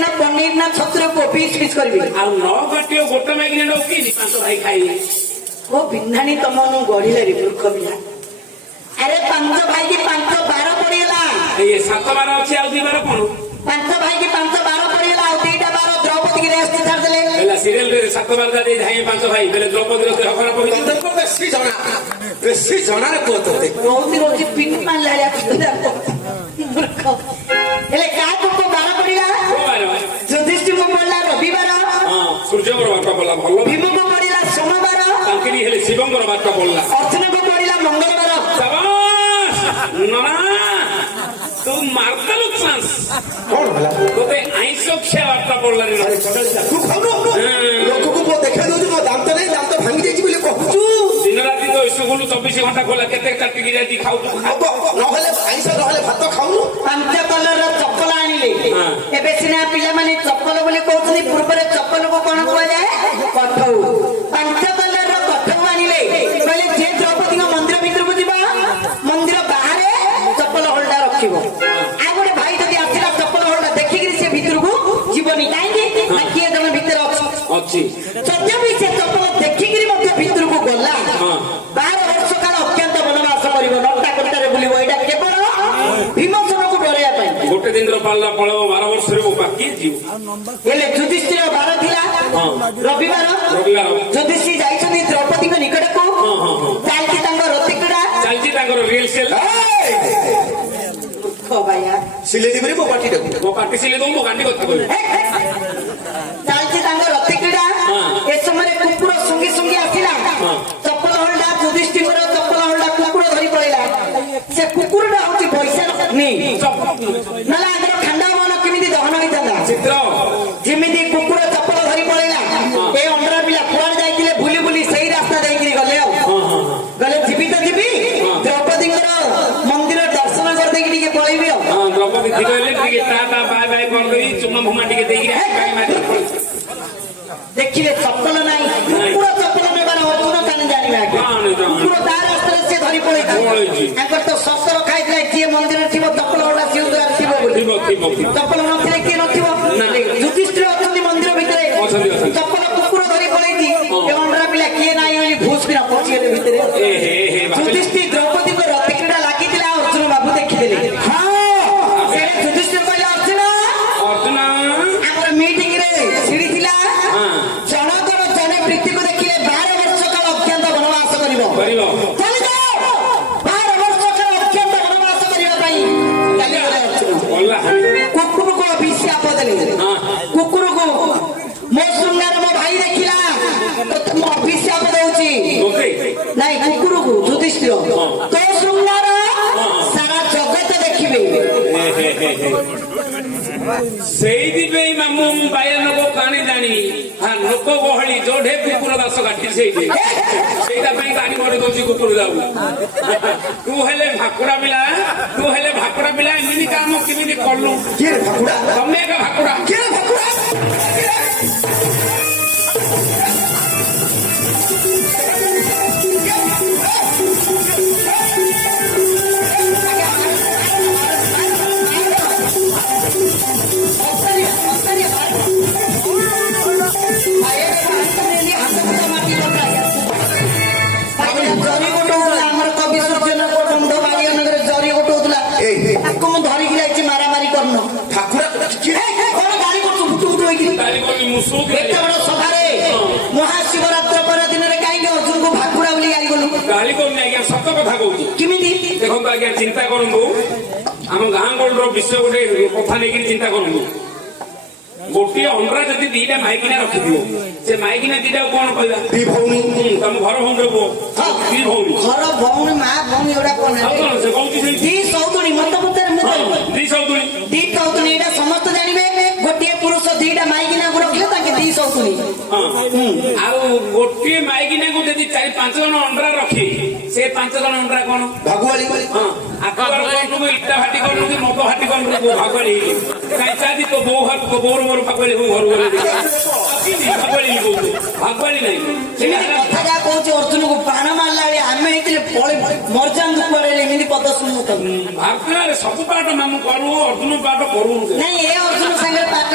ना पनीर ना छतुर को पीस पीस करबी आ न काटियो गोटे माइकी ने ओके नी पांच भाई खाई वो बिन्नानी तमनु गढिला रे मूर्ख बिला अरे पांच भाई की पांच 12 पड़ीला ये 7 12 अछि आ 2 12 कोन पांच भाई की पांच 12 पड़ीला आ 2टा 12 द्रौपदी की रेस्ट छाड़ देले पहला सीरियल रे 7 12 दे धाई पांच भाई पहले द्रौपदी रो देह खराब होई तो बेसी जणा रे को तो बहुत रोज पिन मान लाया मूर्ख एले का को 12 पड़ीला ज्योतिषी को पड़ला रविवार हां सूर्य को बात बोला भलो भीम को पड़ीला सोमवार तांकरी हेले शिवं को बात बोलला अर्जुन को पड़ीला मंगलवार शाबाश नाना तू मारतल चांस कौन भला तोते आइसो खे वार्ता बोलला रे तू खानो लोक को देखा दो जो दाम तो नहीं दाम तो भांगी जाई बोले कहू दिन राति तो स्कूल 24 घंटा खोला केते काटी की जाती खाऊ नहले आइसा नहले भात खाऊ पांच कलर चप्पल आनिले एबे सिना पिला माने चप्पल बोले कहउछनी पूर्व रे चप्पल को कोन कोआ जाए कठौ पांच कलर कठौ आनिले बोले जे द्रौपदी को मंदिर भीतर को जिबा मंदिर बाहर चप्पल होल्डा रखिबो आ गोटे भाई जदी आथिला चप्पल होल्डा देखि कि से भीतर को जीवनी काहे कि किए जने भीतर अछि सत्य भी से चप्पल देखि कि मते भीतर को गला 12 वर्ष काल अत्यंत वनवास करिवो नट्टा करतारे बुलिवो एटा केवल भीमसेन को डरेया पाई गोटे दिन रो पालना पळो 12 वर्ष रे बाकी जीव एले युधिष्ठिर 12 थिला रविवार युधिष्ठिर जाइछनी द्रौपदी को निकट को चालती तांग रतिकड़ा चालती तांगर रियल सेल खो भाया सिले दिबरे मो पार्टी सिले दो मो गांडी कथा कहू चालती तांग रतिकड़ा ए समय कुकुर सुंगी सुंगी आसिला चप्पल होल्डा युधिष्ठिर को चप्पल होल्डा कुकुर धरि पड़िला से कुकुरडा होची पैसा नी नला आदर खंडा मन किमिति दहन होइतला चित्र जिमिति कुकुर चप्पल धरि पड़िला ए अंडरा बिला कुआर जाइतिले बुली बुली सही रास्ता देइकरी गले गले जीवित जीवी द्रौपदी मंदिर दर्शन कर देइकरी के पळैबी हां द्रौपदी दिगले टिके टाटा बाय बाय कर गई चुम्मा भुमा टिके देइकरी गाय मार देखिले चप्पल नाही कुकुर चप्पल नेबार अर्जुन कान जानिबा कुकुर तार रास्ता से धरि पळैछि एकर तो शस्त्र खाइतले किए मंदिर थिबो चप्पल होडा सिउदार थिबो बोली चप्पल नथिले के नथिबो युधिष्ठिर अछंती मंदिर भितरे चप्पल कुकुर धरि पळैछि ए अंडरा पिला किए नाही ओली भूस बिना पछि गेले भितरे ए हे हे युधिष्ठिर द्रौपदी को रति क्रीड़ा लागितिला अर्जुन बाबू देखिदेले हां से युधिष्ठिर कहले अर्जुन हमर मीटिंग रे छिड़ी थिला जनकर जने प्रीति को देखिले 12 वर्ष काल अत्यंत वनवास करिवो चली जाओ 12 वर्ष काल अत्यंत वनवास करिवा पई चली गले अर्जुन कुकुर को अभिशाप देले कुकुर को मो सुंदर मो भाई देखिला तो तुम अभिशाप दउची नाही कुकुर को युधिष्ठिर तो सुंदर सारा जगत देखिबे सेई दिबे मामू बायन को कानी जानी हां लोक गहली जोढे कुकुर दास गाठी सेईटा पई गाड़ी मोड़ दोची कुकुर जाऊ तू हेले भाकुड़ा बिला इमिनी काम किमिनी करलु के भाकुड़ा तमे का भाकुड़ा के भाकुड़ा महाशिवरात्र पर दिन में कहीं अर्जुन को भाकुड़ा बोली गाली गलु गाली को नहीं सत कथा कहू किमिति देखो आज्ञा चिंता करंतु आम गाँ गहल विषय गोटे कथा नहीं चिंता करंतु गोटे अंडरा जदि दीटा माइकिना रखिदियो से माइकिना दीटा कौन कहला दी भौनी तुम घर भौणी को दी भौणी घर भौणी मां भौणी एडा कोन से कहू दी सौतुणी मत पुत्र मु दी सौतुणी एडा समस्त जानिबे गोटे पुरुष दीटा माइकिना को रखियो ताके दी सौतुणी हां आ गोटे माइकिना को जदि 4-5 जन अंडरा रखी से 5 जन अंडरा कोन भागवाली हां आकार कोन इटा भाटी कोन कि मको भाटी कोन भागवाली काईचा दी तो बोर मोर भागवाली हो घर भागवाली भागवाली नहीं कथा जा कहूँ अर्जुन को प्राण मारला आम मरजान पड़े एमती पद शुणु भारत सब पाठ मामू करू अर्जुन पाठ करू नहीं ए अर्जुन सागर पाठ